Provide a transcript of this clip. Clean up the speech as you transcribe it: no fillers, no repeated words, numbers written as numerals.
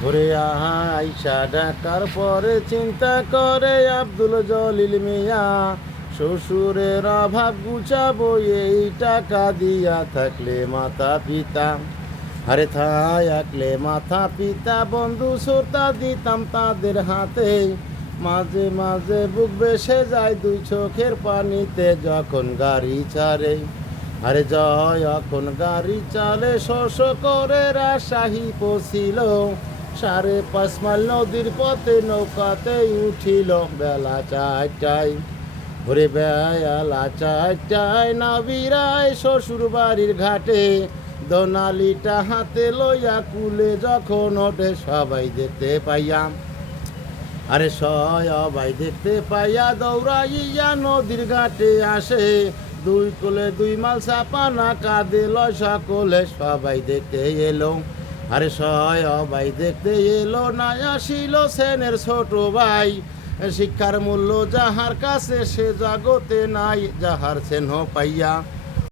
ঘুরে আইসা ঢাকার পরে চিন্তা করে আব্দুল জলিল মিয়া, শ্বশুরের অভাব গুছাবো এই টাকা দিয়া থাকলে মাতা পিতা। আরে থাকলে মাথা পিতা বন্ধু শ্রোতা দিতাম তাদের হাতে, মাঝে মাঝে বুক বেসে যায় দুই চোখের পানিতে যখন গাড়ি ছাড়ে। আরে যখন গাড়ি চালে শস্য করে রাজশাহী পৌঁছিল, 5.5 মাইল নদীর পথে নৌকাতে উঠিল বেলা 4টায়। ঘুরে বেলা 4টায় নাবিরায় শ্বশুর বাড়ির ঘাটে, দোনালিটা হাতে লইয়া কুলে যখন ওঠে সবাই দেখতে পাইয়া। আরে সবাই দেখতে পাইয়া দৌড়াইয়া নদীর ঘাটে আসে, 2 কোলে 2 মাল চাপানা কাঁদে লয় সকলে সবাই দেখতে এলো। আরে সবাই দেখতে এলো না আসিল সেনের ছোট ভাই, শিক্ষার মূল্য যাহার কাছে সে জগতে নাই যাহার স্নেহ পাইয়া।